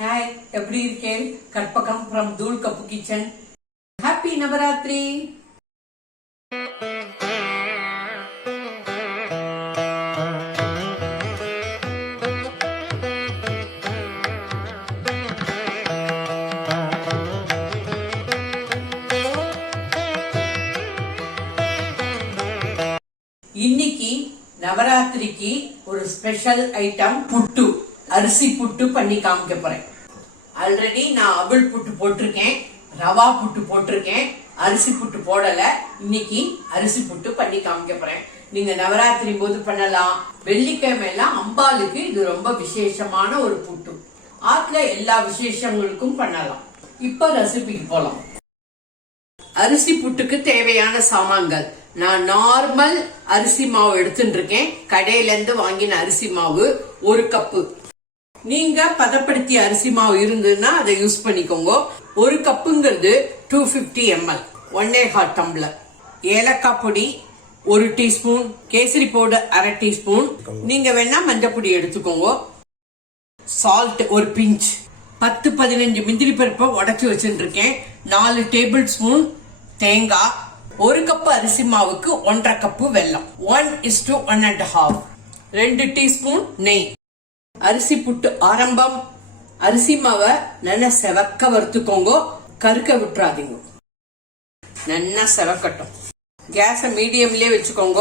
Hi எப்படி இருக்கேன்? Karpagam from Thool cup kitchen happy Navaratri இன்னைக்கு நவராத்திரிக்கு ஒரு ஸ்பெஷல் ஐட்டம் புட்டு அரிசி புட்டு பண்ணி காமிக்க போறேன். ஆல்ரெடி நான் அவல் புட்டு போட்டிருக்கேன் ரவா புட்டு போட்டிருக்கேன் அரிசி புட்டு போடல. இன்னைக்கு அரிசி புட்டு பண்ணி காமிக்க போறேன். நீங்க நவராத்திரி போது பண்ணலாம். வெள்ளிக்கிழமை எல்லாம் அம்பாளுக்கு இது ரொம்ப விசேஷமான ஒரு புட்டு. ஆத்துல எல்லா விசேஷங்களுக்கும் பண்ணலாம். இப்ப ரெசிபிக்கு போலாம். அரிசி புட்டுக்கு தேவையான சாமான்கள். நான் நார்மல் அரிசி மாவு எடுத்துட்டு இருக்கேன். கடையில இருந்து வாங்கின அரிசி மாவு ஒரு கப்பு. நீங்க பதப்படுத்திய அரிசி மாவு இருந்ததுன்னா அதை யூஸ் பண்ணிக்கோங்க. ஒரு கப்புங்கிறது டூ பிப்டி எம்எல் ஒன்னே ஹாட் டம்ளர் ஏலக்காய் பொடி ஒரு டீஸ்பூன். கேசரி பவுடர் அரை டீஸ்பூன். நீங்க வேணா மஞ்சள் பொடி எடுத்துக்கோங்க. சால்ட் ஒரு பிஞ்ச். பத்து பதினஞ்சு முந்திரி பருப்பை உடச்சி வச்சுருக்கேன். நாலு டேபிள் ஸ்பூன் தேங்காய். ஒரு கப்பு அரிசி மாவுக்கு ஒன்றரை கப்பு வெல்லம். One is to one and half ரெண்டு டீஸ்பூன் நெய். அரிசி புட்டு ஆரம்பம். அரிசி மாவை நல்லா செவக்க வறுத்துக்கோங்க. கருக்க விட்டுறாதீங்க. நல்லா செவக்கட்டும். கேஸை மீடியம்லயே வச்சுக்கோங்க.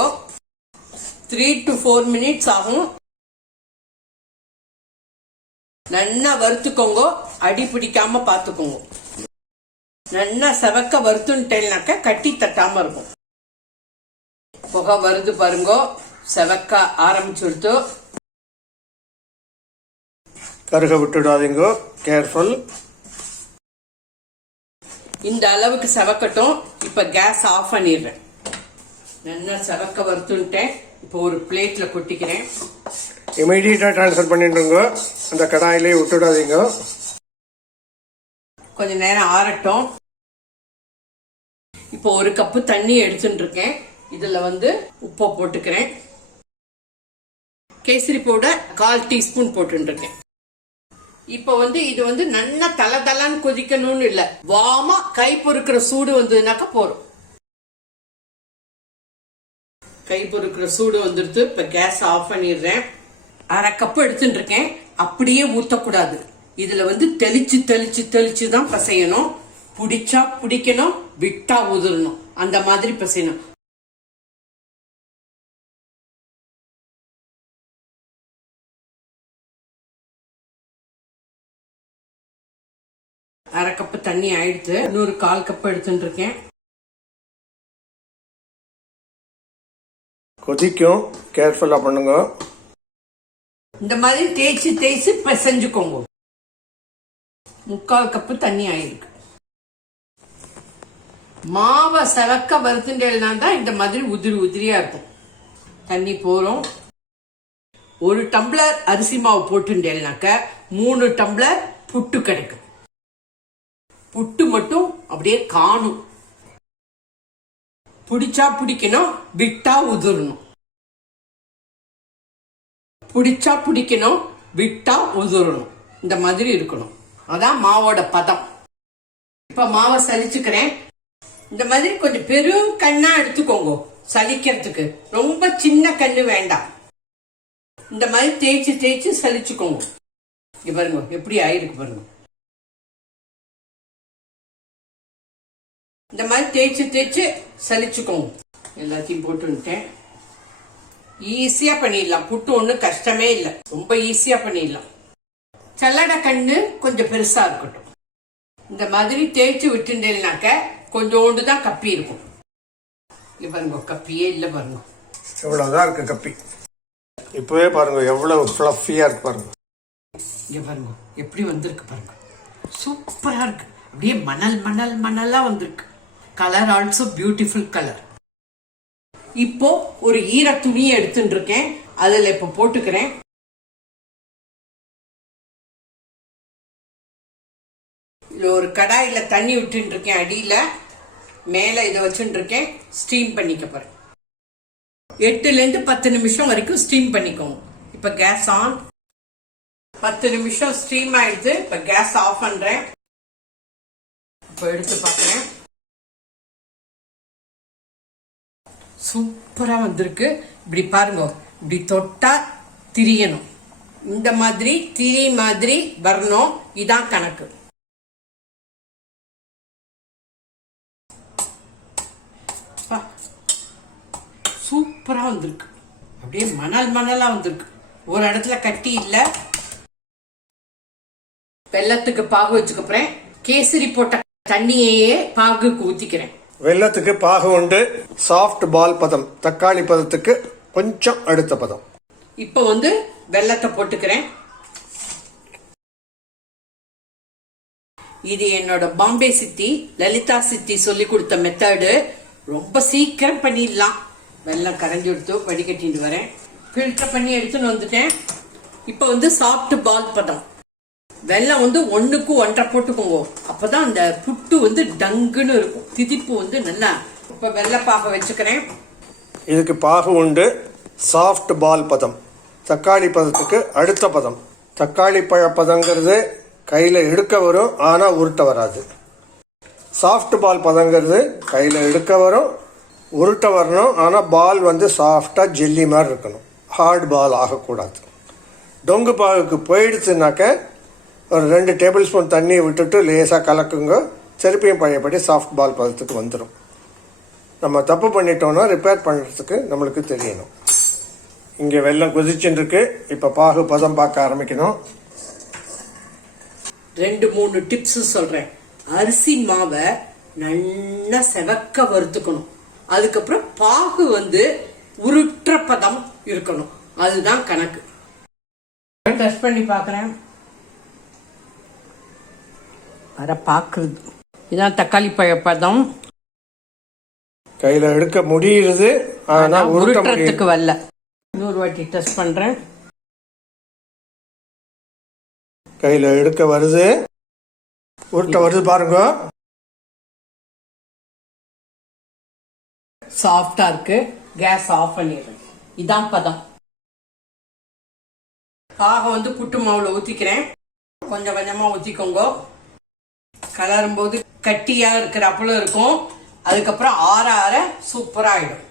த்ரீ டு ஃபோர் மினிட்ஸ் ஆகும். நல்லா வறுத்துக்கோங்க. அடி பிடிக்காம பார்த்துக்கோங்க. நல்லா செவக்க வறுத்துன்ட்டேனாக்க கட்டி தட்டாம இருக்கும். புகை வருது பாருங்க. செவக்க ஆரம்பிச்சுடுத்து கருக விட்டுடாதீங்க. கேர்ஃபுல் இந்த அளவுக்கு செவக்கட்டும். இப்ப கேஸ் ஆஃப் பண்ணிடுறேன். நல்லா செவக்க வறுத்துட்டேன் இப்போ ஒரு பிளேட்ல கொட்டிக்கிறேன். இமீடியட்டா ட்ரான்ஸ்ஃபர் பண்ணிடுங்க. அந்த கடாயிலே விட்டுடாதீங்க. கொஞ்ச நேரம் ஆறட்டும். இப்போ ஒரு கப்பு தண்ணி எடுத்துட்டு இருக்கேன் இதுல வந்து உப்பை போட்டுக்கிறேன். கேசரி பவுடர் கால் டீஸ்பூன் போட்டுட்டு இருக்கேன் இப்போ வந்து இது வந்து நல்லா தல தலன்னு கொதிக்கணும்னு இல்ல. வாமா கை பொறுக்கிற சூடு வந்ததுனாக்கா போறோம். கை பொறுக்கிற சூடு வந்துடுத்து இப்ப கேஸ் ஆஃப் பண்ணிடுறேன். அரை கப்பு எடுத்துட்டு இருக்கேன் அப்படியே ஊத்தக்கூடாது. இதுல வந்து தெளிச்சு தெளிச்சு தெளிச்சு தான் பசையணும். பிடிச்சா பிடிக்கணும் விட்டா உதிரணும் அந்த மாதிரி பசையணும். தண்ணி ஆயிடுத்து இன்னொரு கால் கப் எடுத்துட்டு இருக்கேன் கொதிக்கும் கேர்ஃபுல்லா பண்ணுங்க. இந்த மாதிரி தேய்ச்சி தேய்ச்சி பிசைஞ்சுக்கோங்க. முக்கால் கப்பு தண்ணி ஆயிருக்கு. மாவை செவக்க வறுத்துட்டேன்னா தான் இந்த மாதிரி உதிரி உதிரியா இருக்கும். தண்ணி போறோம். ஒரு டம்ளர் அரிசி மாவு போட்டுட்டேன்னாக்க மூணு டம்ளர் புட்டு கிடைக்கும். புட்டு மட்டும் அப்படியே காணும். பிடிச்சா பிடிக்கணும் விட்டா உதிரணும். பிடிச்சா பிடிக்கணும் விட்டா உதிரணும். இந்த மாதிரி இருக்கணும். அதான் மாவோட பதம். இப்ப மாவை சலிச்சுக்கிறேன். இந்த மாதிரி கொஞ்சம் பெரும் கண்ணா எடுத்துக்கோங்க சலிக்கிறதுக்கு. ரொம்ப சின்ன கண்ணு வேண்டாம். இந்த மாதிரி தேய்ச்சி தேய்ச்சி சலிச்சுக்கோங்க. இங்க பாருங்க எப்படி ஆயிருக்கு பாருங்க. இந்த மாதிரி தேய்ச்சி தேய்ச்சி சலிச்சுக்கோங்க. எல்லாத்தையும் போட்டுன்ட்டேன் ஈஸியா பண்ணிடலாம். புட்டு ஒன்றும் கஷ்டமே இல்லை. ரொம்ப ஈஸியா பண்ணிடலாம். சல்லடை கண்ணு கொஞ்சம் பெருசா இருக்கட்டும். இந்த மாதிரி தேய்ச்சி விட்டுட்டேன்னாக்க கொஞ்சோண்டு தான் கப்பி இருக்கும். இது பாருங்க கப்பியே இல்லை பாருங்க. இவ்வளவுதான் இருக்கு கப்பி. இப்பவே பாருங்க எவ்வளவு ஃபிளஃபியா இருக்கு பாருங்க. இங்க பாருங்க எப்படி வந்திருக்கு பாருங்க. சூப்பரா இருக்கு. அப்படியே மணல் மணல் மணலா வந்திருக்கு. கலர் ஆல்சோ பியூட்டிஃபுல் கலர் இப்போ ஒரு ஈர துணியை எடுத்துட்டு இருக்கேன் அதில் இப்போ போட்டுக்கிறேன். இதில் ஒரு கடாயில் தண்ணி விட்டுட்டு இருக்கேன் அடியில். மேலே இதை வச்சுட்டு இருக்கேன் ஸ்டீம் பண்ணிக்க போகிறேன். எட்டுலேருந்து பத்து நிமிஷம் வரைக்கும் ஸ்டீம் பண்ணிக்கோங்க. இப்போ கேஸ் ஆன். பத்து நிமிஷம் ஸ்டீம் ஆயிடுது. இப்போ கேஸ் ஆஃப் பண்ணுறேன். இப்போ எடுத்து பார்க்குறேன். சூப்பரா வந்திருக்கு இப்படி பாருங்க இப்படி தொட்டா திரியணும். இந்த மாதிரி திரி மாதிரி வரணும். இதான் கணக்கு. சூப்பராக சூப்பரா வந்திருக்கு. அப்படியே மணல் மணலா வந்திருக்கு. ஒரு இடத்துல கட்டி இல்ல. வெள்ளத்துக்கு பாகு வச்சுக்கப்புறேன். கேசரி போட்ட தண்ணியையே பாகுக்கு ஊத்திக்கிறேன். வெள்ளத்துக்கு பாகம் உண்டு. சாஃப்ட் பால் பதம் தக்காளி பதத்துக்கு கொஞ்சம் அடுத்த பதம். இப்போ வந்து வெள்ளத்தை போட்டுக்கிறேன். இது என்னோட பாம்பே சித்தி லலிதா சித்தி சொல்லி கொடுத்த மெத்தடு ரொம்ப சீக்கிரம் பண்ணிடலாம். வெள்ளம் கரைஞ்சி எடுத்து வடிகட்டிட்டு வரேன். ஃபில்டர் பண்ணி எடுத்துன்னு வந்துட்டேன். இப்போ வந்து சாஃப்ட் பால் பதம். வெள்ளம் வந்து ஒன்றுக்கும் ஒன்றரை போட்டுக்கோங்க. அப்பதான் அந்த புட்டு வந்து டங்குன்னு இருக்கும். திதிப்பு வந்து நல்லா இப்போ வெள்ளை பாகை வச்சுக்கிறேன். இதுக்கு பாகு உண்டு. சாஃப்ட் பால் பதம். தக்காளி பதத்துக்கு அடுத்த பதம். தக்காளி பழ பதங்கிறது கையில் எடுக்க வரும் ஆனால் உருட்ட வராது. சாஃப்ட் பால் பதங்கிறது கையில் எடுக்க வரும் உருட்ட வரணும் ஆனால் பால் வந்து சாஃப்டாக ஜெல்லி மாதிரி இருக்கணும். ஹார்ட் பால் ஆகக்கூடாது. டொங்கு பாகுக்கு போயிடுச்சுனாக்க ஒரு ரெண்டு டேபிள் ஸ்பூன் தண்ணியை விட்டுட்டு லேசாக கலக்குங்க. திருப்பியும் பழையபடி சாஃப்ட் பால் பதத்துக்கு வந்துடும் நம்ம தப்பு பண்ணிட்டோம்னா ரிப்பேர் பண்ணுறதுக்கு நம்மளுக்கு தெரியணும். இங்கே வெள்ளம் கொதிச்சுட்டு இருக்கு இப்போ பாகு பதம் பார்க்க ஆரம்பிக்கணும். ரெண்டு மூணு டிப்ஸ் சொல்றேன். அரிசி மாவை நல்லா செவக்க வறுத்துக்கணும். அதுக்கப்புறம் பாகு வந்து உருட்டுற பதம் இருக்கணும். அதுதான் கணக்கு. டெஸ்ட் பண்ணி பார்க்கறேன். அரை பாக்குறது இதான் தக்காளி பழ பதம். கையில் எடுக்க முடியுது முடியுது உருட்டுறதுக்கு வரல. இன்னொரு வாட்டி டெஸ்ட் பண்றேன். கையில் எடுக்க வருது. உருட்ட வருது பாருங்க. சாஃப்டா இருக்கு. கேஸ் ஆஃப் பண்ணிடுறேன். இதான் பதம். பாக வந்து புட்டு மாவுல ஊத்திக்கிறேன். கொஞ்சம் கொஞ்சமா ஊத்திக்கோங்க. கலரும் போது கட்டியா இருக்கிறப்பல இருக்கும். அதுக்கப்புறம் ஆற ஆற சூப்பர் ஆயிடும்.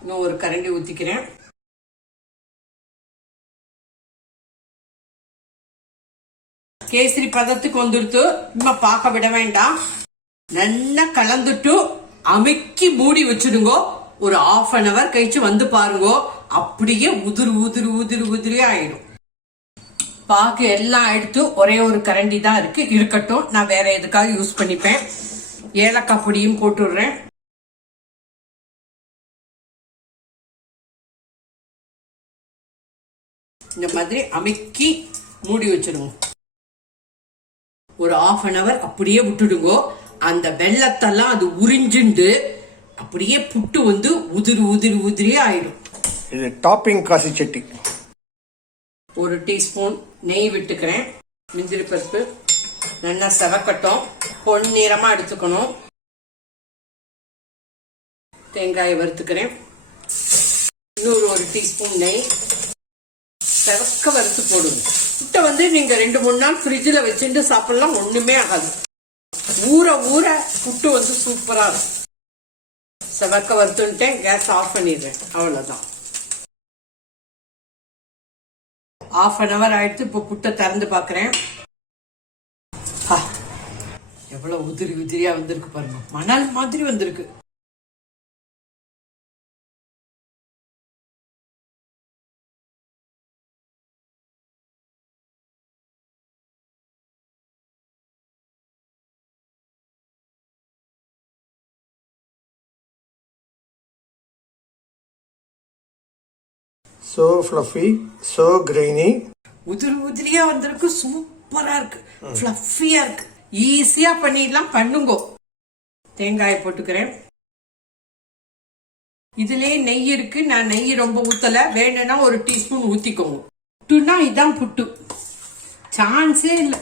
இன்னும் ஒரு கரண்டி ஊத்திக்கிறேன். கேசரி பதத்துக்கு வந்துடுத்து. இன்னும் பார்க்க விட வேண்டாம். நல்லா கலந்துட்டு அமைக்கி மூடி வச்சிடுங்கோ. ஒரு ஆஃப் அன் அவர் கழிச்சு வந்து பாருங்க. அப்படியே உதிரு உதிரு உதிரு உதிரி ஆயிடும். பாக்கு எல்லாம் எடுத்து ஒரே ஒரு கரண்டி தான் இருக்கு. இருக்கட்டும் நான் வேற எதுக்காக யூஸ் பண்ணிப்பேன். ஏலக்காய் பொடியும் போட்டுடுறேன். இந்த மாதிரி அமைக்கி மூடி வச்சிடுவோம் ஒரு ஆஃப் அன் அவர் அப்படியே விட்டுடுங்கோ. அந்த வெள்ளத்தெல்லாம் அது உறிஞ்சுண்டு அப்படியே புட்டு வந்து உதிரி உதிரி உதிரியே ஆயிடும். இது டாப்பிங் காசி சட்டி. ஒரு டீஸ்பூன் நெய் விட்டுக்கிறேன். முந்திரி பருப்பு. நல்லா செவக்கட்டும். பொன்னிறமா எடுத்துக்கணும். தேங்காயை வறுத்துக்கிறேன். இன்னொரு ஒரு டீஸ்பூன் நெய். செவக்க வறுத்து போடுங்க. புட்டை வந்து நீங்க ரெண்டு மூணு நாள் ஃப்ரிட்ஜில் வச்சுட்டு சாப்பிடலாம். ஒண்ணுமே ஆகாது. ஊற ஊற புட்டு வந்து சூப்பரா இருக்கும். செவக்க வறுத்துன்ட்டேன் கேஸ் ஆஃப் பண்ணிடுறேன். அவ்வளவுதான். ஆஃப் அன் அவர் ஆயிடுத்து இப்போ புட்டை திறந்து பார்க்குறேன். எவ்வளவு உதிரி உதிரியா வந்திருக்கு பாருங்க. மணல் மாதிரி வந்திருக்கு. ஸோ ஃப்ளஃபி ஸோ கிரைனி உதிரி உதிரியா வந்திருக்கு சூப்பரா இருக்கு ஃப்ளஃபியா இருக்கு. ஈஸியா பண்ணிடலாம் பண்ணுங்க. தேங்காயை போட்டுக்கிறேன். இதுலயே நெய் இருக்கு நான் நெய் ரொம்ப ஊத்தல வேணும்னா ஒரு டீஸ்பூன் ஊத்திக்கோங்க. புட்டுனா இதான் புட்டு. சான்ஸே இல்லை.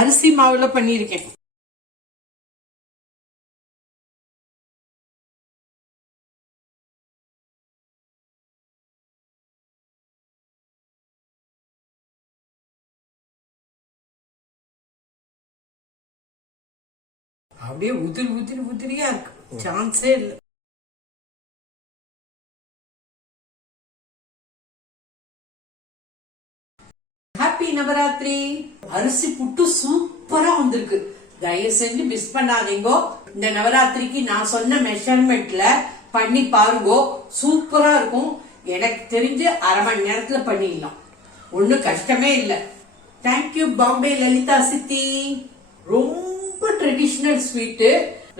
அரிசி மாவுல பண்ணியிருக்கேன். அப்படியே உதிரி உதிரி உதிரியா இருக்கு. சான்ஸே இல்லை. ஹாப்பி நவராத்திரி அரிசி புட்டு சூப்பரா வந்திருக்கு. தயவு செஞ்சு மிஸ் பண்ணாதீங்கோ. இந்த நவராத்திரிக்கு நான் சொன்ன மெஷர்மெண்ட்ல பண்ணி பாருங்கோ. சூப்பரா இருக்கும். எனக்கு தெரிஞ்சு அரை மணி நேரத்துல பண்ணிடலாம். ஒண்ணும் கஷ்டமே இல்ல. தேங்க்யூ பாம்பே லலிதா சித்தி ரொம்ப ட்ரெடிஷ்னல் ஸ்வீட்டு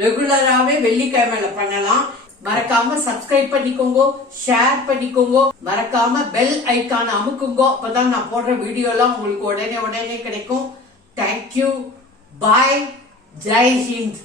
ரெகுலராகவே வெள்ளிக்கிழமையில பண்ணலாம். மறக்காம சப்ஸ்கிரைப் பண்ணிக்கோங்க ஷேர் பண்ணிக்கோங்க மறக்காம பெல் ஐக்கான அமுக்குங்க. அப்பதான் நான் போடுற வீடியோ எல்லாம் உங்களுக்கு உடனே உடனே கிடைக்கும். Thank you bye Jai Hind